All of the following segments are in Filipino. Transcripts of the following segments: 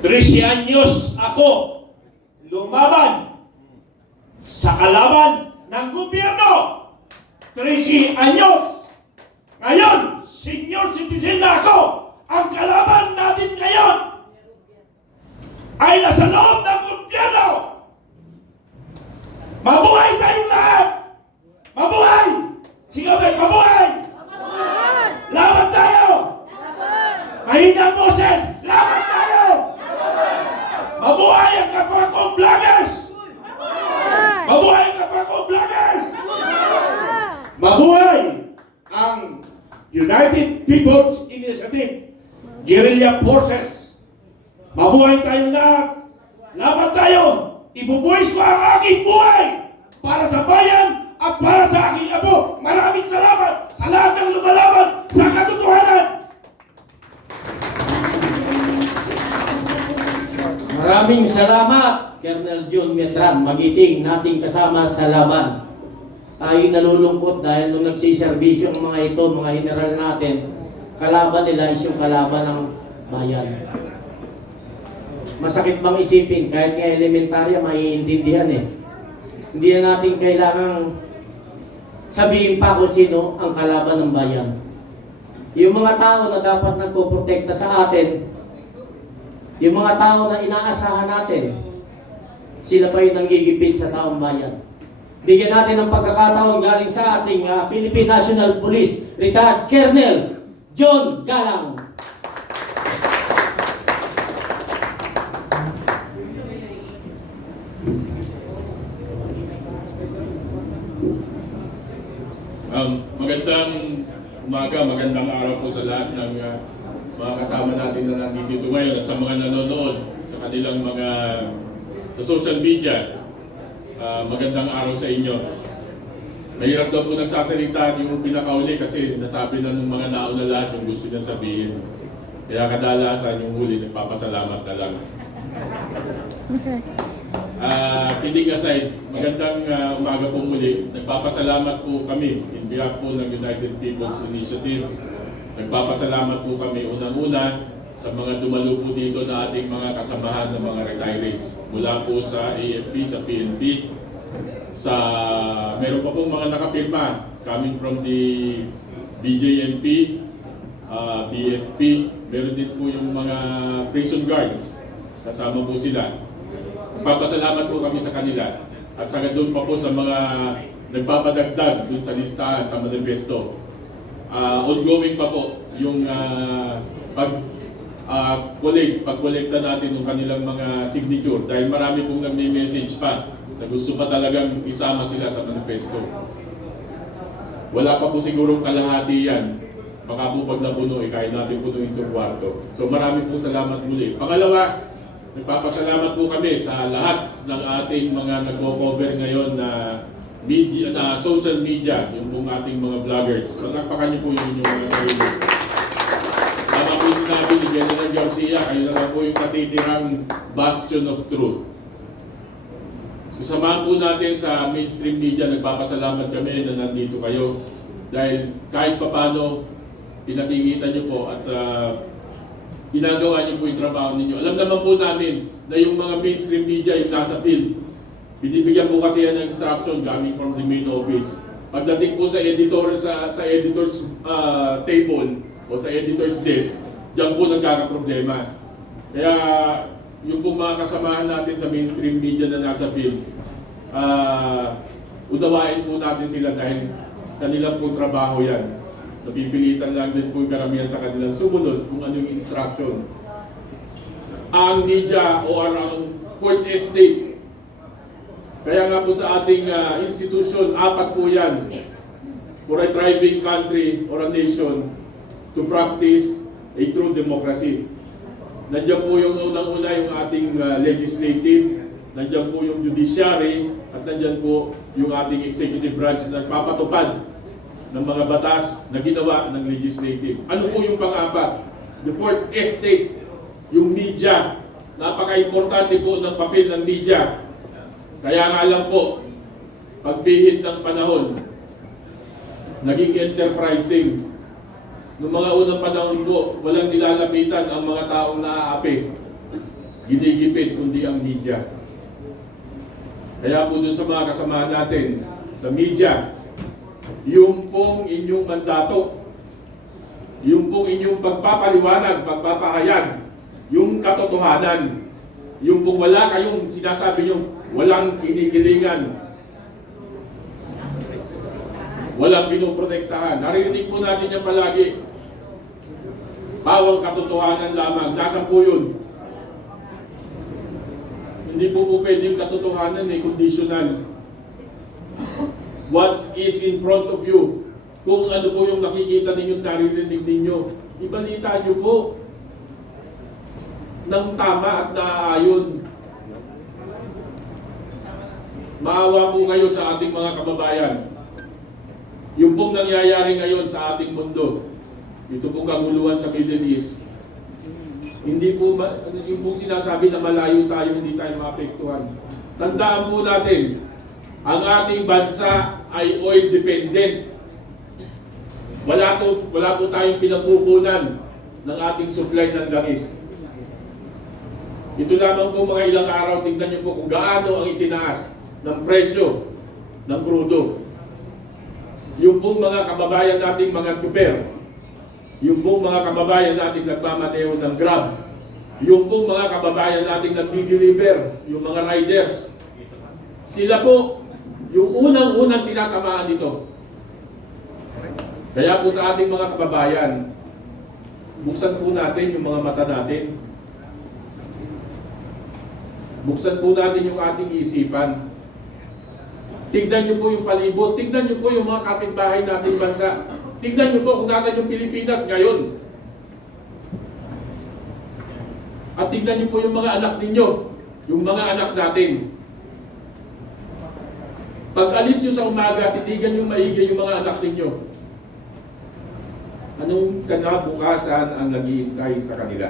13 anyos ako lumaban sa kalaban ng gobyerno. 13 anyos. Ngayon, senior citizen na ako. Ang kalaban natin ngayon ay nasa loob ng gobyerno. Mabuhay tayong lahat! Mabuhay! Sigaw kayo, mabuhay! Mabuhay! Laban tayo! Mahina ang boses! Laban tayo! Mabuhay ang kapwa kong vloggers! Mabuhay ang kapwa kong vloggers! Mabuhay ang United People's Initiative, Guerrilla Forces. Mabuhay tayong lahat! Laban tayo! Ibubuhis ko ang aking buhay para sa bayan at para sa aking apo. Maraming salamat sa lahat ng lumalaban sa katotohanan. Maraming salamat, Colonel John Metran, magiting nating kasama sa laban. Tayo nalulungkot dahil nung nagsiservisyo ang mga ito, mga general natin, kalaban nila is yung kalaban ng bayan. Masakit bang isipin, kahit nga elementarya, maiintindihan eh. Hindi na natin kailangang sabihin pa kung sino ang kalaban ng bayan. Yung mga tao na dapat nagpoprotekta sa atin, yung mga tao na inaasahan natin, sila pa yung nanggigipit sa taong bayan. Bigyan natin ng pagkakataon galing sa ating Philippine National Police, retired Colonel John Galang. Magandang umaga, magandang araw po sa lahat ng mga kasama natin na nandito ngayon at sa mga nanonood sa kanilang mga sa social media. Magandang araw sa inyo. Mahirap daw po nagsasalita yung pinakauli kasi nasabi na ng mga nauna lahat yung gusto niyang sabihin. Kaya kadalasan yung huli nagpapasalamat na lang. Kidding aside, magandang umaga po muli. Nagpapasalamat po kami in behalf po ng United People's Initiative. Nagpapasalamat po kami unang-una sa mga dumalo po dito na ating mga kasamahan ng mga retirees. Mula po sa AFP, sa PNP, sa meron pa pong mga nakapirma coming from the BJMP, BFP, meron din po yung mga prison guards. Kasama po sila. Nagpapasalamat po kami sa kanila at saka doon pa po sa mga nagpapadagdag doon sa listahan, sa manifesto. Ongoing pa po yung pagkolekta natin ng kanilang mga signature dahil marami pong nagme-message pa na gusto pa talagang isama sila sa manifesto. Wala pa po sigurong kalahati yan. Baka po pag napuno, kaya natin punuin itong kwarto. So marami pong salamat muli. Pangalawa, nagpapasalamat po kami sa lahat ng ating mga nagko-cover ngayon na media, na social media, yung pong ating mga vloggers. Palakpakan niyo po yung inyong mga sarili. Tama po sinabi ni General Garcia, kayo naman po yung natitirang bastion of truth. So samahan po natin sa mainstream media, nagpapasalamat kami na nandito kayo. Dahil kahit papano, pinakikita niyo po at ginagawa niyo po yung trabaho ninyo. Alam naman po namin na yung mga mainstream media yung nasa field. Binibigyan po kasi yan ng instruction coming from the main office. Pagdating po sa editor, sa editor's table o sa editor's desk, diyan po nagkakaproblema. Kaya yung po mga kasamahan natin sa mainstream media na nasa field, unawain po natin sila dahil kanilang po trabaho yan. Napipilitan lang din po yung karamihan sa kanilang sumunod kung ano yung instruction. Ang media o ang court estate, kaya nga po sa ating institution, 4 po yan for a thriving country or a nation to practice a true democracy. Nandiyan po yung unang-una yung ating legislative, nandiyan po yung judiciary, at nandiyan po yung ating executive branch na nagpapatupad ng mga batas na ginawa ng legislative. Ano po yung pang-apat? The fourth estate, yung media. Napaka-importante po ng papel ng media. Kaya nga lang po, pagpihit ng panahon, naging enterprising. Noong mga unang panahon po, walang nilalapitan ang mga taong naaapi. ginigipit kundi ang media. Kaya po doon sa mga kasamahan natin sa media, yung pong inyong mandato, yung pong inyong pagpapaliwanag, pagpapahayag, yung katotohanan, yung pong wala kayong sinasabi nyo, walang kinikilingan, walang pinoprotektahan. Naririnig po natin yan palagi. Bawal katotohanan lamang. Nasaan po yun? Hindi po pwede yung katotohanan conditional. What is in front of you? Kung ano po yung nakikita ninyo, naririnig ninyo, ibalita nyo po ng tama at naaayon. Maawa po kayo sa ating mga kababayan. Yung pong nangyayari ngayon sa ating mundo, ito pong kaguluhan sa Middle East, hindi po, yung pong sinasabi na malayo tayo, hindi tayo maapektuhan. Tandaan po natin, ang ating bansa ay oil dependent. Wala po tayong pinagkukunan ng ating supply ng langis. Ito lamang po mga ilang araw, tingnan niyo po kung gaano ang itinaas ng presyo ng krudo. Yung pong mga kababayan nating mga tuper, yung pong mga kababayan nating nagmamateo ng Grab, yung pong mga kababayan nating nagdi-deliver, yung mga riders, sila po yung unang-unang tinatamaan dito. Kaya po sa ating mga kababayan, buksan po natin yung mga mata natin. Buksan po natin yung ating isipan. Tignan niyo po yung palibot, tignan niyo po yung mga kapitbahay nating bansa. Tignan niyo po kung nasaan yung Pilipinas ngayon. At tignan niyo po yung mga anak ninyo, yung mga anak natin. Pag alis niyo sa umaga, titigan niyo maigi yung mga anak ninyo. Anong kinabukasan ang naghihintay sa kanila?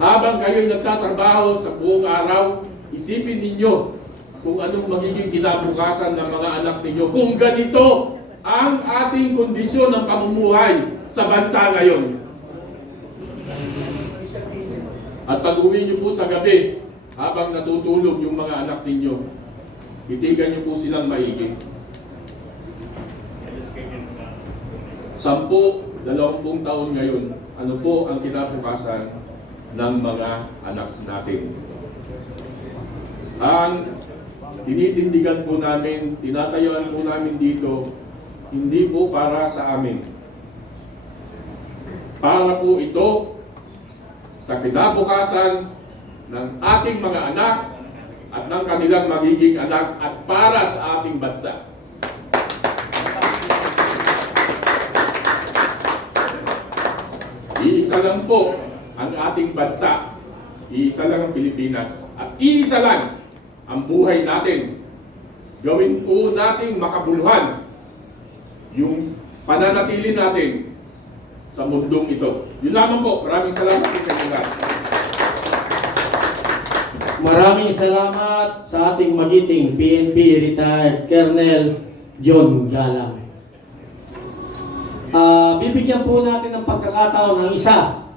Habang kayo'y nagtatrabaho sa buong araw, isipin ninyo kung anong magiging kinabukasan ng mga anak ninyo. Kung ganito ang ating kondisyon ng pamumuhay sa bansa ngayon. At pag uwi niyo po sa gabi, habang natutulog yung mga anak ninyo, itigan niyo po silang maigi. 10, 20 taon ngayon, ano po ang kinabukasan ng mga anak natin? Ang tinitindigan po namin, tinatayuan po namin dito, hindi po para sa amin. Para po ito sa kinabukasan ng ating mga anak at ng kanilang magiging anak at para sa ating bansa. Iisa lang po ang ating bansa, iisa lang ang Pilipinas, at iisa lang ang buhay natin. Gawin po nating makabuluhan yung pananatili natin sa mundong ito. Yun lamang po. Maraming salamat po sa inyo lahat. Maraming salamat sa ating magiting PNP retired Colonel John Galang. Bibigyan po natin ng pagkakataon ng isa